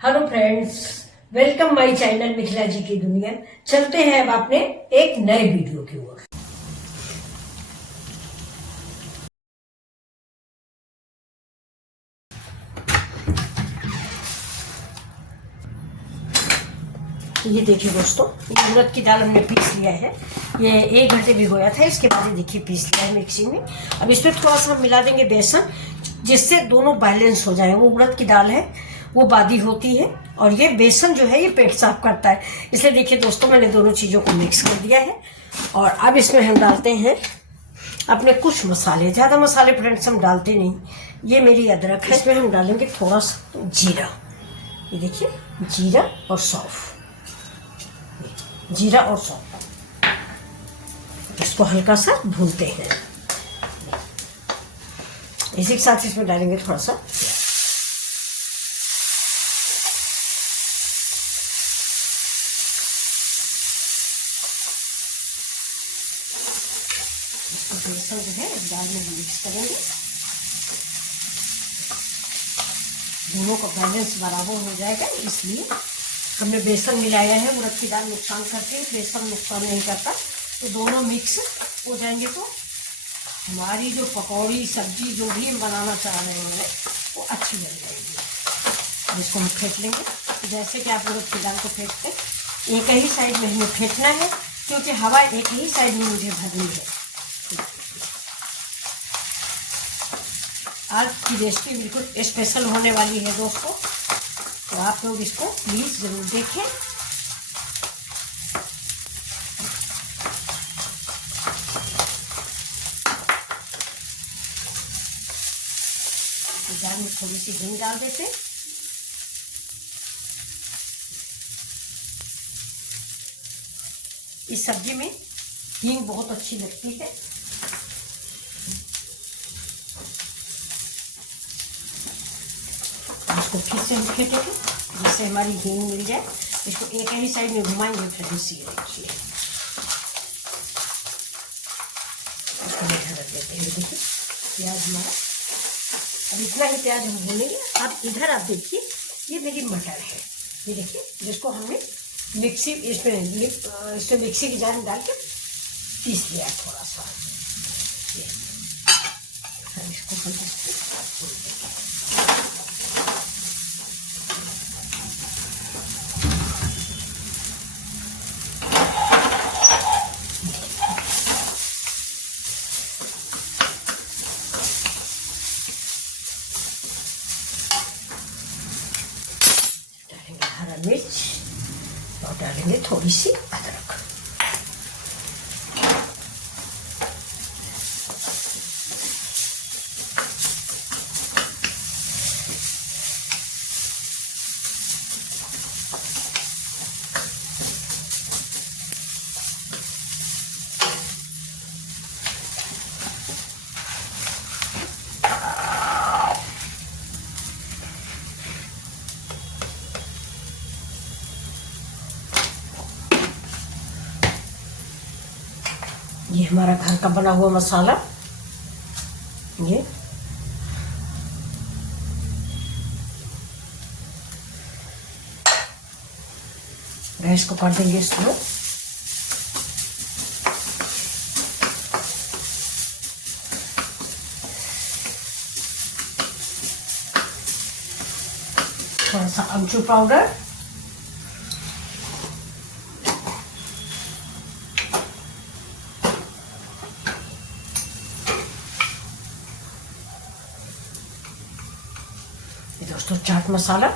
Hello friends, welcome my channel Mithila ji की दुनिया। चलते हैं अब अपने एक नए वीडियो की ओर। ये देखिए दोस्तों, ये उड़द की दाल हमने पीस लिया है। ये 1 घंटे भिगोया था, इसके बाद ये देखिए पीस लिया है मिक्सी में। अब इसमें थोड़ा सा हम मिला देंगे बेसन, जिससे दोनों बैलेंस हो जाए। वो उड़द की दाल है, वो बादी होती है, और ये बेसन जो है ये पेट साफ करता है। इसलिए देखिए दोस्तों, मैंने दोनों चीज़ों को मिक्स कर दिया है। और अब इसमें हम डालते हैं अपने कुछ मसाले। ज़्यादा मसाले फ्रेंड्स हम डालते नहीं। ये मेरी अदरक है, इसमें हम डालेंगे थोड़ा सा जीरा। ये देखिए, जीरा और सौंफ, जीरा और सौंफ, इसको हल्का सा भूनते हैं। इसी के साथ इसमें डालेंगे थोड़ा सा बेसन जो है दाल में मिक्स करेंगे। दोनों का बैलेंस बराबर हो जाएगा, इसलिए हमने बेसन मिलाया है। उड़द की दाल नुकसान करती है, बेसन नुकसान नहीं करता। तो दोनों मिक्स हो जाएंगे तो हमारी जो पकौड़ी सब्जी जो भी हम बनाना चाह रहे हैं वो अच्छी बन जाएगी। जिसको हम फेंट लेंगे, जैसे कि आप उड़द की दाल को फेंटते हैं, एक ही साइड में हमें फेंटना है, क्योंकि हवा एक ही साइड में मुझे भरनी है। आज की रेसिपी बिल्कुल स्पेशल होने वाली है दोस्तों, तो आप लोग इसको प्लीज़ ज़रूर देखें। दाल में थोड़ी सी हींग डाल देते। इस सब्जी में हींग बहुत अच्छी लगती है। इसको फिर से हम फेंटेंगे, जिससे हमारी हींग मिल जाए। इसको एक ही साइड में घुमाएंगे, फिर इसी देखिए इसको इधर रख देते हैं। देखिए प्याज हमारा, अब इतना ही प्याज हम भूनेंगे। अब इधर आप देखिए, ये मेरी मटर है, ये देखिए, जिसको हमने मिक्सी इसमें मिक्सी की जार में डाल के पीस लिया थोड़ा सा। इसको हरा मिर्च और डालेंगे थोड़ी सी अदरक। ये हमारा घर का बना हुआ मसाला, ये गैस को कर देंगे इसको। थोड़ा सा अमचूर पाउडर, दोस्तों चाट मसाला।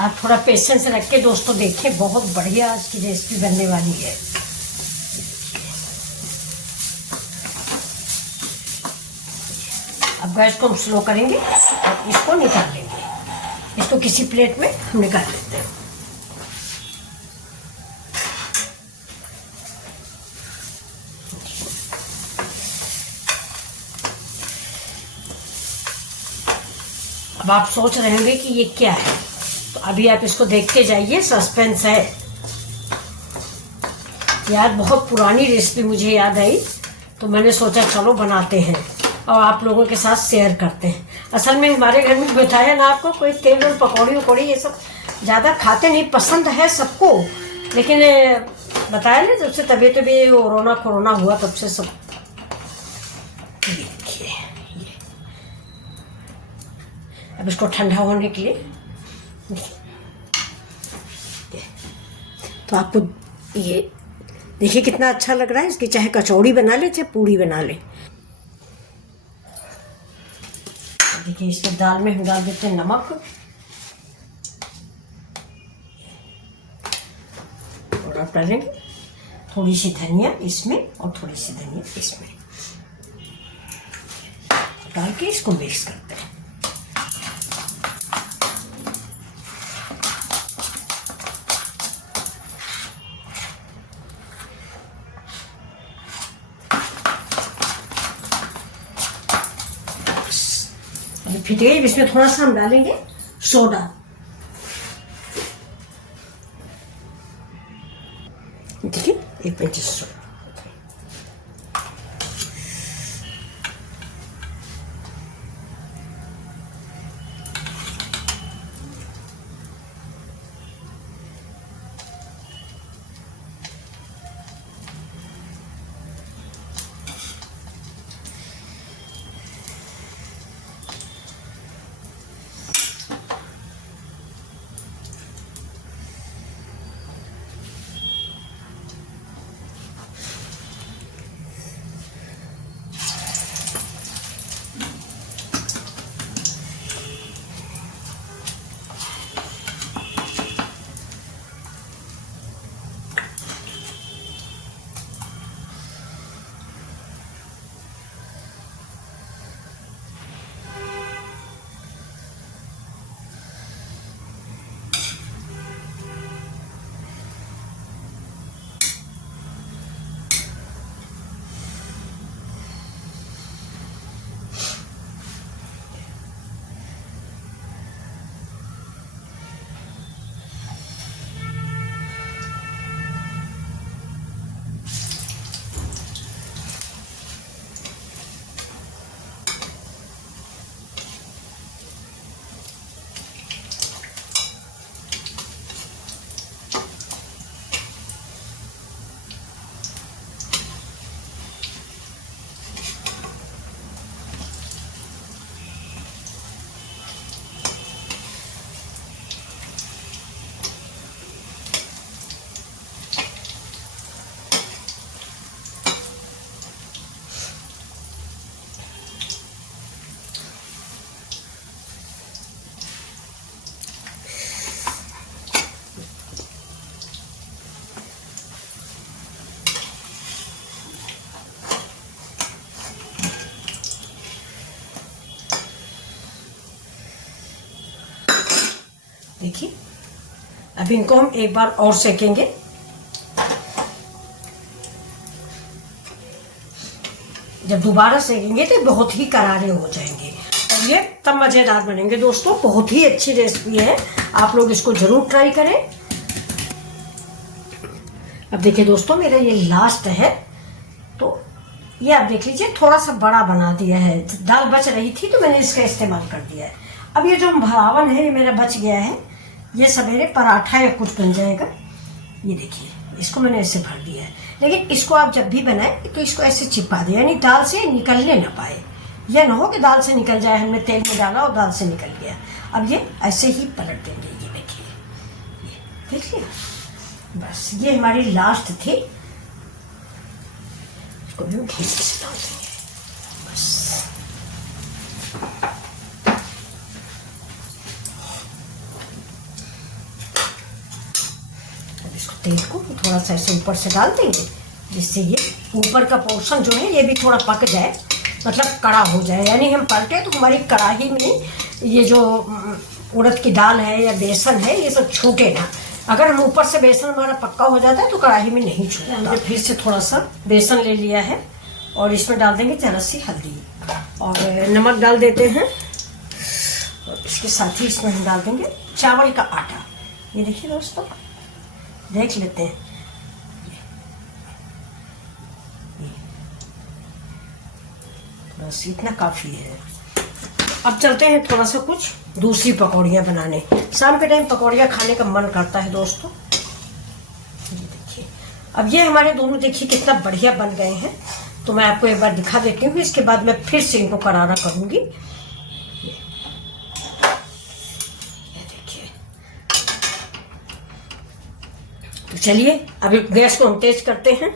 आप थोड़ा पेशेंस रख के दोस्तों देखें, बहुत बढ़िया आज की रेसिपी बनने वाली है। अब गैस को हम स्लो करेंगे और इसको निकाल लेंगे। इसको किसी प्लेट में हम निकाल लेते हैं। अब आप सोच रहे होंगे कि ये क्या है, तो अभी आप इसको देखते जाइए, सस्पेंस है। यार बहुत पुरानी रेसिपी मुझे याद आई, तो मैंने सोचा चलो बनाते हैं। और आप लोगों के साथ शेयर करते हैं। असल में हमारे घर में बताया ना आपको, कोई तेल और पकौड़ी वकौड़ी ये सब ज़्यादा खाते नहीं, पसंद है सबको, लेकिन बताया ना जब से तबीयत भी कोरोना हुआ तब से सब। ये देखिए, अब इसको ठंडा होने के लिए तो आपको ये देखिए कितना अच्छा लग रहा है। इसकी चाहे कचौड़ी बना ले चाहे पूड़ी बना ले। देखिए इसमें दाल में हम डाल देते हैं नमक, और आप डालेंगे थोड़ी सी धनिया इसमें और थोड़ी सी धनिया इसमें डाल के इसको मिक्स करते हैं। फिट गई। इसमें थोड़ा सा हम डालेंगे सोडा। देखिए 1 पिंच सोडा। देखिए अब इनको हम एक बार और सेकेंगे। जब दोबारा सेकेंगे तो बहुत ही करारे हो जाएंगे और ये तब मज़ेदार बनेंगे। दोस्तों बहुत ही अच्छी रेसिपी है, आप लोग इसको ज़रूर ट्राई करें। अब देखिए दोस्तों मेरा ये लास्ट है, तो ये आप देख लीजिए थोड़ा सा बड़ा बना दिया है। दाल बच रही थी तो मैंने इसका इस्तेमाल कर दिया है। अब ये जो भरावन है ये मेरा बच गया है, ये सवेरे पराठा या कुछ बन जाएगा। ये देखिए इसको मैंने ऐसे भर दिया है, लेकिन इसको आप जब भी बनाएं तो इसको ऐसे चिपका दें, यानी दाल से निकलने ना पाए। यह ना हो कि दाल से निकल जाए, हमने तेल में डाला और दाल से निकल गया। अब ये ऐसे ही पलट देंगे। ये देखिए, ये देखिए, बस ये हमारी लास्ट थी। इसको भी घी से डाल देंगे बस। अब इसको तेल को थोड़ा सा ऐसे ऊपर से डाल देंगे, जिससे ये ऊपर का पोर्शन जो है ये भी थोड़ा पक जाए, मतलब कड़ा हो जाए। यानी हम पलटे तो हमारी कढ़ाई में ये जो उड़द की दाल है या बेसन है ये सब छूटे ना। अगर हम ऊपर से बेसन हमारा पक्का हो जाता है तो कढ़ाई में नहीं छूटता। हमने फिर से थोड़ा सा बेसन ले लिया है और इसमें डाल देंगे जरा सी हल्दी और नमक डाल देते हैं, और इसके साथ ही इसमें हम डाल देंगे चावल का आटा। ये देखिए दोस्तों, देख लेते हैं। बस इतना काफ़ी है। अब चलते हैं थोड़ा सा कुछ दूसरी पकौड़ियाँ बनाने। शाम के टाइम पकौड़ियाँ खाने का मन करता है दोस्तों। ये देखिए, अब ये हमारे दोनों देखिए कितना बढ़िया बन गए हैं। तो मैं आपको एक बार दिखा देती हूँ, इसके बाद मैं फिर से इनको करारा करूँगी। ये देखिए, तो चलिए अभी गैस को हम तेज करते हैं।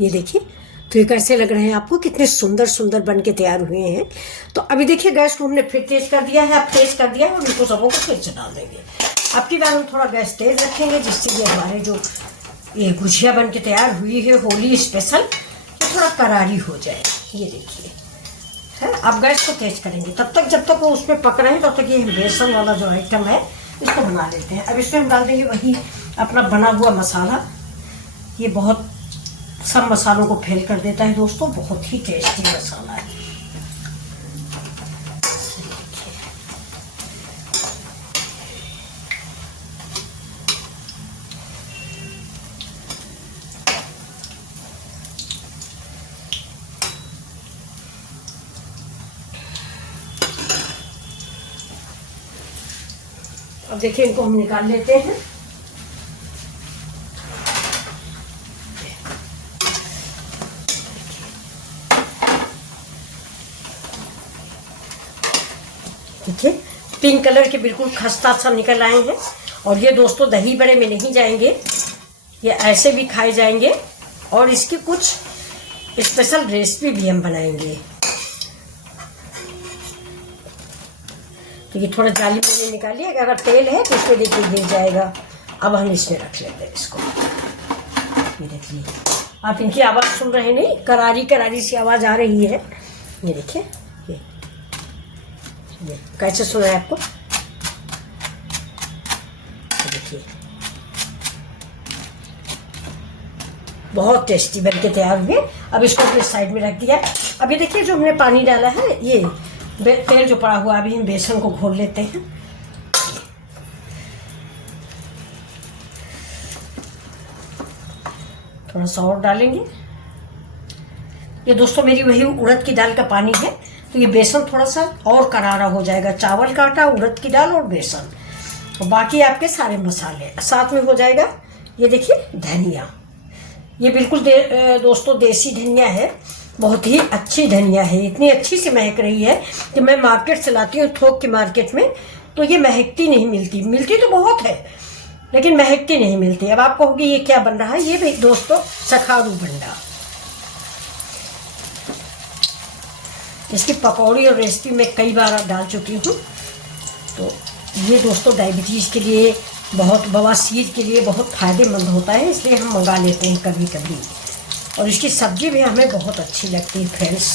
ये देखिए, तो ये कैसे लग रहे हैं आपको, कितने सुंदर सुंदर बन के तैयार हुए हैं। तो अभी देखिए गैस को हमने फिर तेज कर दिया है। अब तेज कर दिया है और इनको सबों को फिर से डाल देंगे। अब की बार हम थोड़ा गैस तेज रखेंगे, जिससे ये हमारे जो ये गुजिया बन के तैयार हुई है होली स्पेशल, तो थोड़ा करारी हो जाए। ये देखिए है, अब गैस को तेज करेंगे। तब तक जब तक वो उसमें पक रहे हैं तब तक ये बेसन वाला जो आइटम है इसको बना लेते हैं। अब इसमें हम डाल देंगे वही अपना बना हुआ मसाला। ये बहुत सब मसालों को फेल कर देता है दोस्तों, बहुत ही टेस्टी मसाला है। अब देखिए इनको हम निकाल लेते हैं। देखिए पिंक कलर के बिल्कुल खस्ता सा निकल आए हैं। और ये दोस्तों दही बड़े में नहीं जाएंगे, ये ऐसे भी खाए जाएंगे और इसकी कुछ स्पेशल रेसिपी भी हम बनाएंगे। तो ये थोड़ा जाली मैंने निकाली है, अगर तेल है तो इसमें देखिए गिर जाएगा। अब हम इसमें रख लेते हैं इसको। ये देखिए, आप इनकी आवाज़ सुन रहे नहीं, करारी करारी सी आवाज़ आ रही है। ये देखिए, ये कैसे सुना है आपको। देखिए बहुत टेस्टी बन के तैयार हुए। अब इसको अपने साइड में रख दिया। अभी देखिए जो हमने पानी डाला है, ये तेल जो पड़ा हुआ, अभी हम बेसन को घोल लेते हैं। थोड़ा सा और डालेंगे। ये दोस्तों मेरी वही उड़द की दाल का पानी है, तो ये बेसन थोड़ा सा और करारा हो जाएगा। चावल का आटा, उड़द की दाल और बेसन, और बाकी आपके सारे मसाले साथ में हो जाएगा। ये देखिए धनिया, ये बिल्कुल दोस्तों देसी धनिया है, बहुत ही अच्छी धनिया है। इतनी अच्छी सी महक रही है कि मैं मार्केट से लाती हूँ थोक की मार्केट में, तो ये महकती नहीं मिलती। मिलती तो बहुत है लेकिन महकती नहीं मिलती। अब आप कहोगे ये क्या बन रहा है, ये भी दोस्तों सखाड़ू भंडा। इसकी पकौड़ी और रेसिपी मैं कई बार डाल चुकी हूँ। तो ये दोस्तों डायबिटीज़ के लिए, बहुत बवासीर के लिए बहुत फ़ायदेमंद होता है, इसलिए हम मंगा लेते हैं कभी कभी। और इसकी सब्ज़ी भी हमें बहुत अच्छी लगती है फ्रेंड्स।